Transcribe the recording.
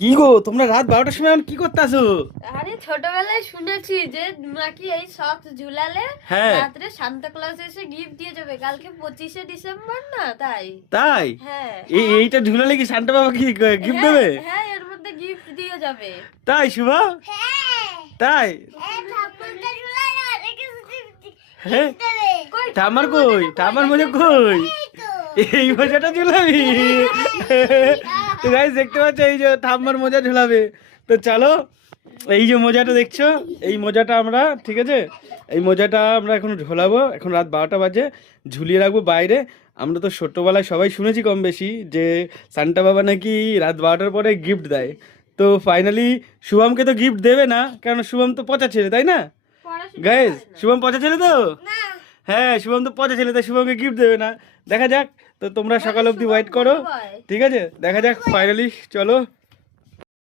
কি গো, তোমরা রাত 12টার সময় এখন কি করতেছো? আরে ছোটবেলায় শুনেছি যে নাকি এই সক্স ঝুলালে হ্যাঁ। রাত্রে সান্তা ক্লজ এসে গিফট দিয়ে যাবে। কালকে 25শে ডিসেম্বর না, তাই? তাই? হ্যাঁ এইটা ঝুলালে কি সান্টা বাবা কি গিফট হ্যাঁ দেবে? হ্যাঁ, এর মধ্যে গিফট দিয়ে যাবে। তাই শুভা? তাই? হ্যাঁ। কই টামার কই? টামার মজা কই? এই মজাটা ঝুলাবি? তো গাইস দেখতে পাচ্ছ, এই যে ঠাম্মার মোজা ঝুলাবে। তো চলো, এই যে মোজাটা দেখছো, এই মোজাটা আমরা, ঠিক আছে, এই মোজাটা আমরা এখন ঝোলাবো। এখন রাত 12টা বাজে, ঝুলিয়ে রাখবো বাইরে। আমরা তো ছোট্টবেলায় সবাই শুনেছি কম বেশি যে সান্টা বাবা নাকি রাত 12টার পরে গিফট দেয়। তো ফাইনালি শুভমকে তো গিফট দেবে না, কারণ শুভম তো পচা ছেলে, তাই না পড়াশোনা গাইস? করে না। শুভম পচা ছেলে তো। হ্যাঁ, শুভম তো পচা ছেলে, তাই শুভমকে গিফট দেবে না। দেখা যাক। তো তোমরা সকাল অবধি ওয়েট করো, শুভম বড় boy। ঠিক আছে? দেখা যাক ফাইনালি। চলো।